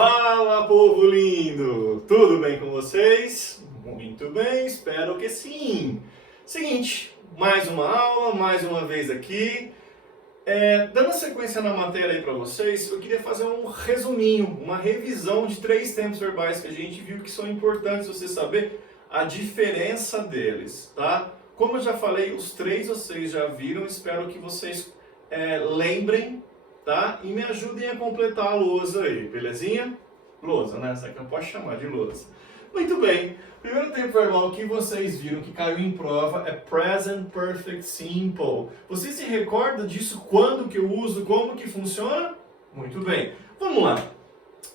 Fala, povo lindo! Tudo bem com vocês? Muito bem, espero que sim! Seguinte, mais uma aula, mais uma vez aqui. Dando sequência na matéria aí para vocês, eu queria fazer um resuminho, uma revisão de 3 tempos verbais que a gente viu que são importantes você saber a diferença deles, tá? Como eu já falei, os 3 vocês já viram, espero que vocês lembrem, tá? E me ajudem a completar a lousa aí, belezinha? Lousa, né? Essa aqui eu posso chamar de lousa. Muito bem. Primeiro tempo verbal que vocês viram que caiu em prova é Present Perfect Simple. Você se recorda disso? Quando que eu uso? Como que funciona? Muito bem. Vamos lá.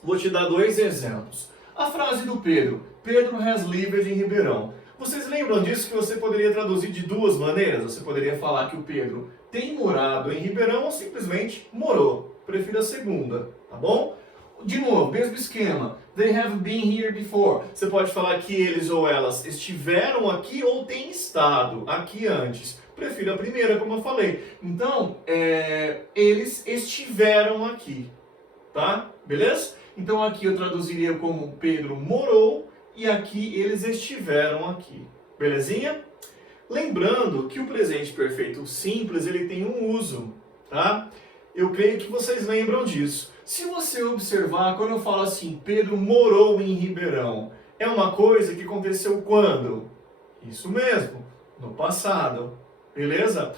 Vou te dar 2 exemplos. A frase do Pedro. Pedro has lived em Ribeirão. Vocês lembram disso que você poderia traduzir de 2 maneiras? Você poderia falar que o Pedro tem morado em Ribeirão ou simplesmente morou. Prefiro a segunda, tá bom? De novo, mesmo esquema. They have been here before. Você pode falar que eles ou elas estiveram aqui ou têm estado aqui antes. Prefiro a primeira, como eu falei. Então, eles estiveram aqui, tá? Beleza? Então aqui eu traduziria como Pedro morou e aqui eles estiveram aqui. Belezinha? Lembrando que o presente perfeito simples, ele tem um uso, tá? Eu creio que vocês lembram disso. Se você observar, quando eu falo assim, Pedro morou em Ribeirão, é uma coisa que aconteceu quando? Isso mesmo, no passado, beleza?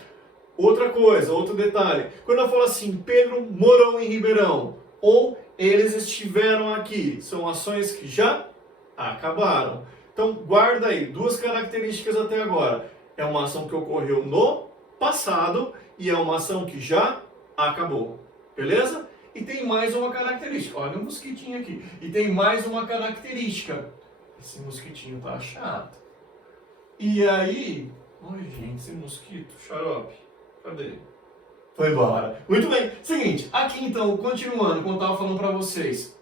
Outra coisa, outro detalhe, quando eu falo assim, Pedro morou em Ribeirão, ou eles estiveram aqui, são ações que já acabaram. Então, guarda aí, 2 características até agora. É uma ação que ocorreu no passado e é uma ação que já acabou, beleza? E tem mais uma característica. Olha o mosquitinho aqui. E tem mais uma característica. Esse mosquitinho tá chato. E aí... Ai, gente, esse mosquito, xarope. Cadê? Foi embora. Muito bem. Seguinte, aqui então, continuando, como eu estava falando para vocês.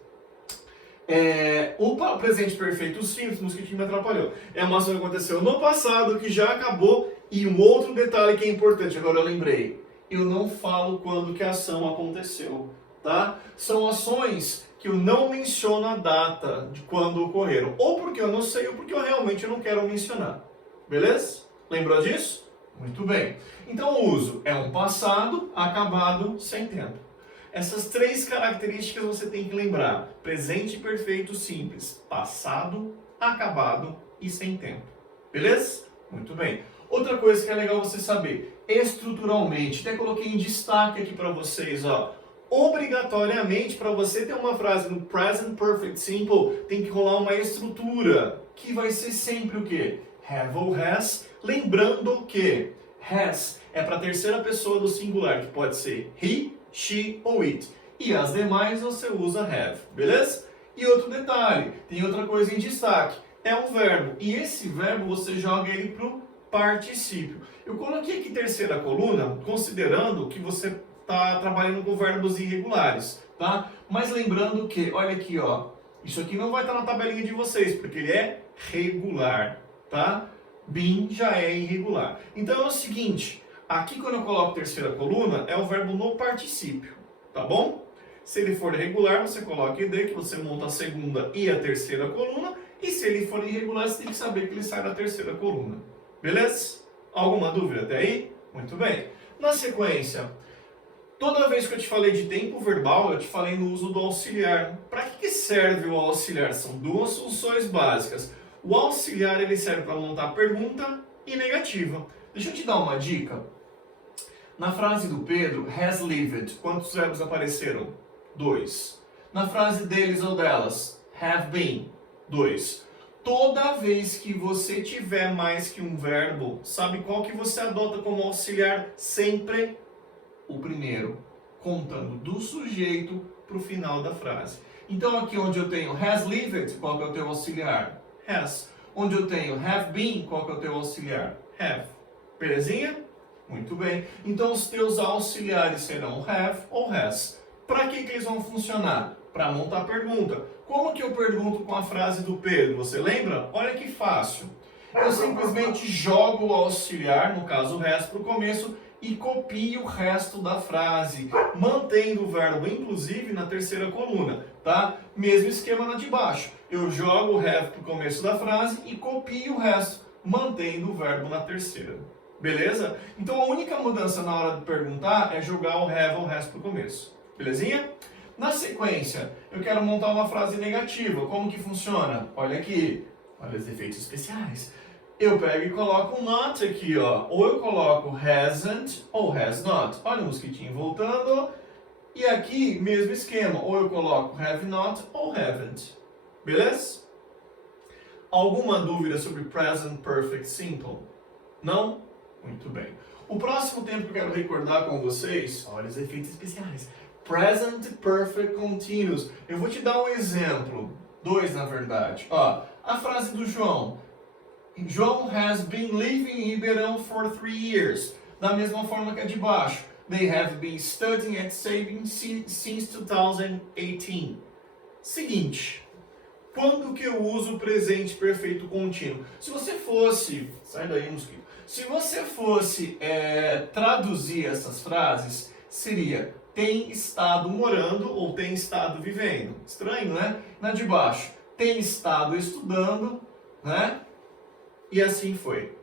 O presente perfeito simples, o mosquitinho me atrapalhou. É uma ação que aconteceu no passado, que já acabou. E um outro detalhe que é importante, agora eu lembrei. Eu não falo quando que a ação aconteceu. Tá? São ações que eu não menciono a data de quando ocorreram. Ou porque eu não sei, ou porque eu realmente não quero mencionar. Beleza? Lembrou disso? Muito bem. Então o uso é um passado acabado sem tempo. Essas 3 características você tem que lembrar. Presente perfeito simples. Passado, acabado e sem tempo. Beleza? Muito bem. Outra coisa que é legal você saber. Estruturalmente, até coloquei em destaque aqui para vocês, ó. Obrigatoriamente, para você ter uma frase no Present Perfect Simple, tem que rolar uma estrutura, que vai ser sempre o quê? Have ou has, lembrando que has é para a terceira pessoa do singular, que pode ser he, she ou it. E as demais você usa have, beleza? E outro detalhe, tem outra coisa em destaque, é um verbo, e esse verbo você joga ele para o particípio. Eu coloquei aqui terceira coluna, considerando que você está trabalhando com verbos irregulares, tá? Mas lembrando que, olha aqui, ó, isso aqui não vai estar na tabelinha de vocês, porque ele é regular, tá? Been já é irregular. Então é o seguinte, aqui quando eu coloco terceira coluna, é o verbo no particípio, tá bom? Se ele for regular, você coloca id, que você monta a segunda e a terceira coluna, e se ele for irregular, você tem que saber que ele sai da terceira coluna. Beleza? Alguma dúvida até aí? Muito bem. Na sequência, toda vez que eu te falei de tempo verbal, eu te falei no uso do auxiliar. Para que serve o auxiliar? São 2 funções básicas. O auxiliar ele serve para montar pergunta e negativa. Deixa eu te dar uma dica. Na frase do Pedro, has lived, quantos verbos apareceram? 2. Na frase deles ou delas, have been, 2. Toda vez que você tiver mais que um verbo, sabe qual que você adota como auxiliar? Sempre o primeiro, contando do sujeito para o final da frase. Então aqui onde eu tenho has lived, qual que é o teu auxiliar? Has. Onde eu tenho have been, qual que é o teu auxiliar? Have. Belezinha? Muito bem. Então os teus auxiliares serão have ou has. Para que eles vão funcionar? Para montar pergunta. Como que eu pergunto com a frase do Pedro? Você lembra? Olha que fácil. Eu simplesmente jogo o auxiliar, no caso o has, para o começo e copie o resto da frase, mantendo o verbo, inclusive, na terceira coluna, tá? Mesmo esquema na de baixo. Eu jogo o have para o começo da frase e copio o resto, mantendo o verbo na terceira. Beleza? Então a única mudança na hora de perguntar é jogar o have ao resto para o começo. Belezinha? Na sequência, eu quero montar uma frase negativa. Como que funciona? Olha aqui. Olha os efeitos especiais. Eu pego e coloco um not aqui, ó. Ou eu coloco hasn't ou has not. Olha o mosquitinho voltando. E aqui, mesmo esquema. Ou eu coloco have not ou haven't. Beleza? Alguma dúvida sobre present perfect simple? Não? Muito bem. O próximo tempo que eu quero recordar com vocês, olha os efeitos especiais. Present perfect continuous. Eu vou te dar um exemplo. Dois, na verdade. Ó, a frase do João. João has been living in Ribeirão for 3 years. Da mesma forma que a de baixo. They have been studying at Sabin since 2018. Seguinte. Quando que eu uso o presente perfeito contínuo? Se você fosse... Sai daí, mosquito. Se você fosse traduzir essas frases, seria tem estado morando ou tem estado vivendo. Estranho, né? Na de baixo, tem estado estudando, né? E assim foi.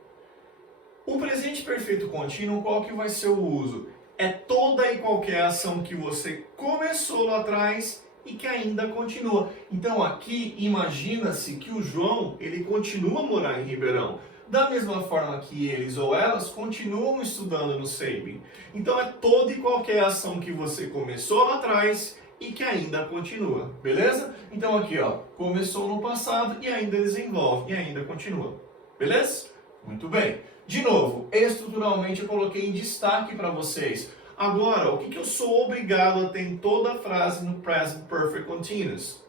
O presente perfeito contínuo, qual que vai ser o uso? É toda e qualquer ação que você começou lá atrás e que ainda continua. Então aqui, imagina-se que o João, ele continua a morar em Ribeirão. Da mesma forma que eles ou elas continuam estudando no Sabin. Então é toda e qualquer ação que você começou lá atrás e que ainda continua. Beleza? Então aqui, ó, começou no passado e ainda desenvolve e ainda continua. Beleza? Muito bem. De novo, estruturalmente eu coloquei em destaque para vocês. Agora, o que eu sou obrigado a ter em toda a frase no Present Perfect Continuous?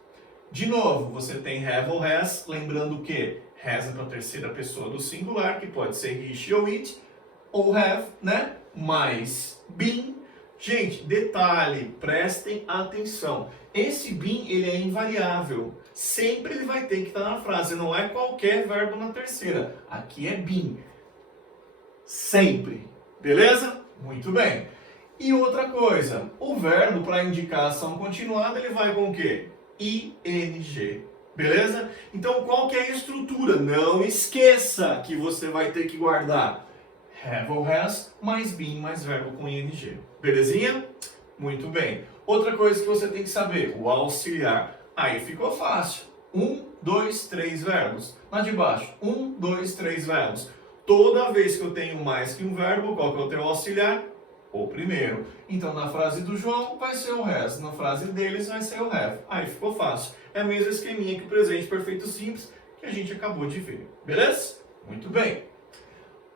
De novo, você tem have ou has, lembrando que has é para a terceira pessoa do singular, que pode ser he, she ou it, ou have, né? Mais been. Gente, detalhe, prestem atenção. Esse been, ele é invariável. Sempre ele vai ter que estar na frase, não é qualquer verbo na terceira. Aqui é been. Sempre. Beleza? Muito bem. E outra coisa, o verbo para indicar ação continuada, ele vai com o quê? ing. Beleza? Então, qual que é a estrutura? Não esqueça que você vai ter que guardar have ou has, mais been, mais verbo com ing. Belezinha? Muito bem. Outra coisa que você tem que saber, o auxiliar. Aí ficou fácil. 1, 2, 3 verbos. Lá de baixo, 1, 2, 3 verbos. Toda vez que eu tenho mais que um verbo, qual que é o teu auxiliar? O primeiro. Então, na frase do João vai ser o has, na frase deles vai ser o have. Aí ficou fácil. É o mesmo esqueminha que o presente perfeito simples que a gente acabou de ver. Beleza? Muito bem.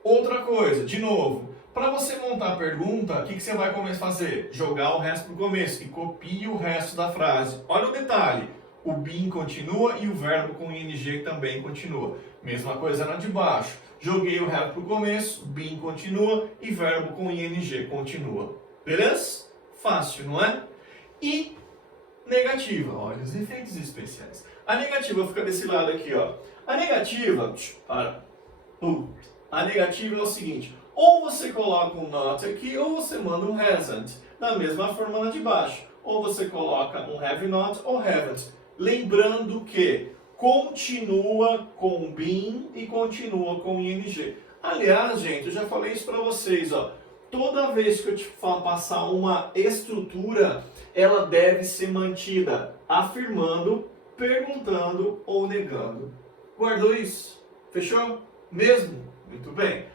Outra coisa, de novo, para você montar a pergunta, o que você vai começar a fazer? Jogar o resto para o começo e copie o resto da frase. Olha o detalhe. O been continua e o verbo com ing também continua. Mesma coisa na de baixo. Joguei o have para o começo, been continua e verbo com ing continua. Beleza? Fácil, não é? E negativa. Olha os efeitos especiais. A negativa fica desse lado aqui, ó. A negativa... A negativa é o seguinte. Ou você coloca um not aqui, ou você manda um hasn't. Da mesma forma na de baixo. Ou você coloca um have not ou haven't. Lembrando que continua com been e continua com ing. Aliás, gente, eu já falei isso para vocês, ó. Toda vez que eu te passar uma estrutura, ela deve ser mantida afirmando, perguntando ou negando. Guardou isso? Fechou? Mesmo? Muito bem.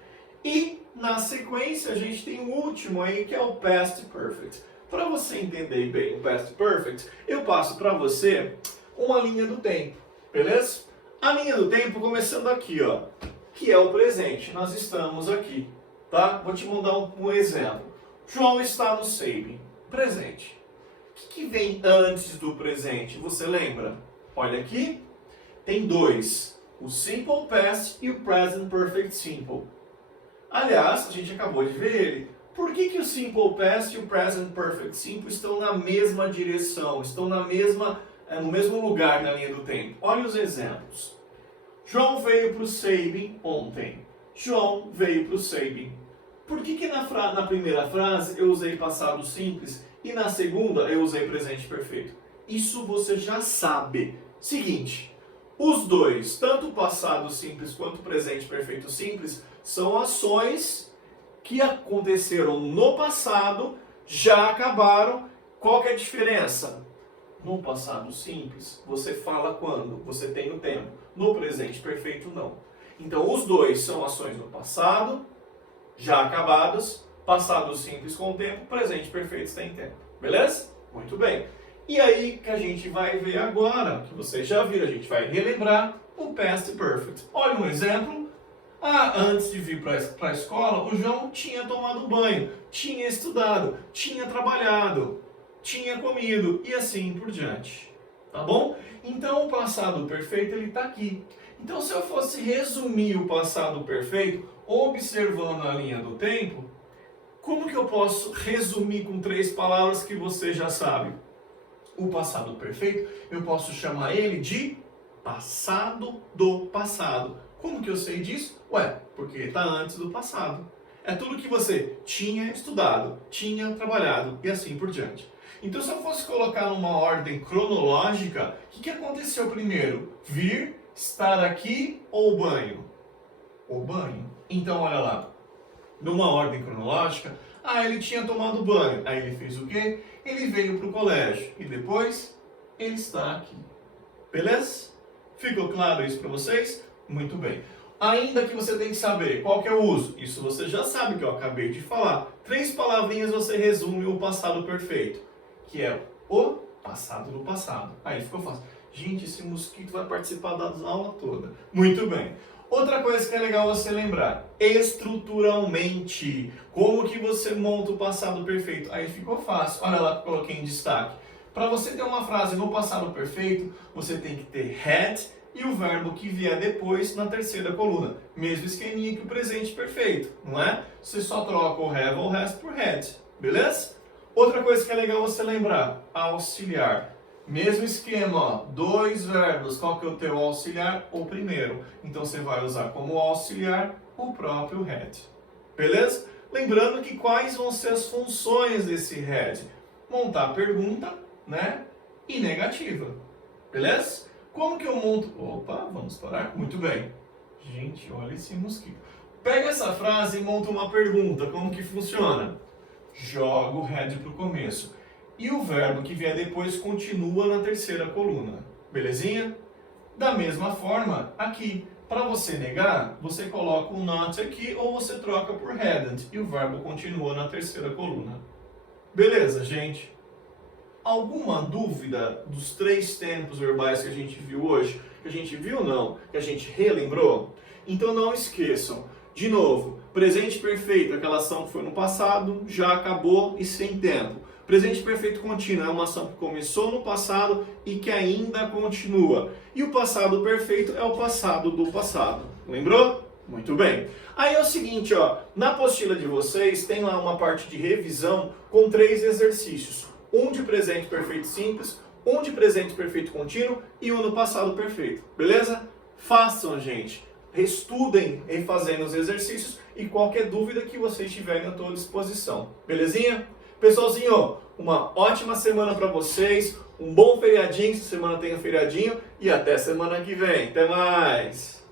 E na sequência a gente tem o último aí que é o past perfect. Para você entender bem o past perfect, eu passo para você uma linha do tempo, beleza? A linha do tempo começando aqui, ó, que é o presente. Nós estamos aqui, tá? Vou te mandar um exemplo. João está no Sabin, presente. O que vem antes do presente? Você lembra? Olha aqui, tem dois, o simple past e o present perfect simple. Aliás, a gente acabou de ver ele. Por que o simple past e o present perfect simple estão na mesma direção, estão no mesmo lugar na linha do tempo? Olha os exemplos. João veio para o Sabin ontem. João veio para o Sabin. Por que na primeira frase eu usei passado simples e na segunda eu usei presente perfeito? Isso você já sabe. Seguinte, os dois, tanto o passado simples quanto o presente perfeito simples, são ações que aconteceram no passado, já acabaram. Qual que é a diferença? No passado simples, você fala quando você tem o tempo. No presente perfeito, não. Então, os dois são ações no passado, já acabadas, passado simples com o tempo, presente perfeito sem tempo. Beleza? Muito bem. E aí que a gente vai ver agora, que vocês já viram, a gente vai relembrar o past perfect. Olha um exemplo. Antes de vir para a escola, o João tinha tomado banho, tinha estudado, tinha trabalhado, tinha comido e assim por diante. Tá bom? Então o passado perfeito ele está aqui. Então se eu fosse resumir o passado perfeito, observando a linha do tempo, como que eu posso resumir com 3 palavras que você já sabe? O passado perfeito, eu posso chamar ele de passado do passado. Como que eu sei disso? Ué, porque está antes do passado. É tudo que você tinha estudado, tinha trabalhado e assim por diante. Então, se eu fosse colocar numa ordem cronológica, o que aconteceu primeiro? Vir, estar aqui ou banho? O banho. Então, olha lá. Numa ordem cronológica, ele tinha tomado banho. Aí ele fez o quê? Ele veio para o colégio. E depois, ele está aqui. Beleza? Ficou claro isso para vocês? Muito bem. Ainda que você tem que saber qual que é o uso. Isso você já sabe que eu acabei de falar. 3 palavrinhas você resume o passado perfeito. Que é o passado do passado. Aí ficou fácil. Gente, esse mosquito vai participar da aula toda. Muito bem. Outra coisa que é legal você lembrar, estruturalmente, como que você monta o passado perfeito? Aí ficou fácil, olha lá que eu coloquei em destaque. Para você ter uma frase no passado perfeito, você tem que ter had e o verbo que vier depois na terceira coluna. Mesmo esqueminha que o presente perfeito, não é? Você só troca o have ou has por had, beleza? Outra coisa que é legal você lembrar, auxiliar. Mesmo esquema, ó, 2 verbos, qual que é o teu auxiliar? O primeiro. Então você vai usar como auxiliar o próprio had. Beleza? Lembrando que quais vão ser as funções desse had? Montar pergunta, né? E negativa. Beleza? Como que eu monto? Opa, vamos parar? Muito bem. Gente, olha esse mosquito. Pega essa frase e monta uma pergunta. Como que funciona? Joga o had para o começo. E o verbo que vier depois continua na terceira coluna. Belezinha? Da mesma forma, aqui, para você negar, você coloca o not aqui ou você troca por hadn't e o verbo continua na terceira coluna. Beleza, gente? Alguma dúvida dos 3 tempos verbais que a gente viu hoje? Que a gente viu não, que a gente relembrou? Então não esqueçam, de novo, presente perfeito, aquela ação que foi no passado, já acabou e sem tempo. Presente perfeito contínuo é uma ação que começou no passado e que ainda continua. E o passado perfeito é o passado do passado. Lembrou? Muito bem. Aí é o seguinte, ó, na apostila de vocês tem lá uma parte de revisão com 3 exercícios. Um de presente perfeito simples, um de presente perfeito contínuo e um no passado perfeito. Beleza? Façam, gente. Estudem em fazendo os exercícios e qualquer dúvida que vocês tiverem, eu estou à disposição. Belezinha? Pessoalzinho, uma ótima semana para vocês, um bom feriadinho, se semana tem um feriadinho, e até semana que vem. Até mais!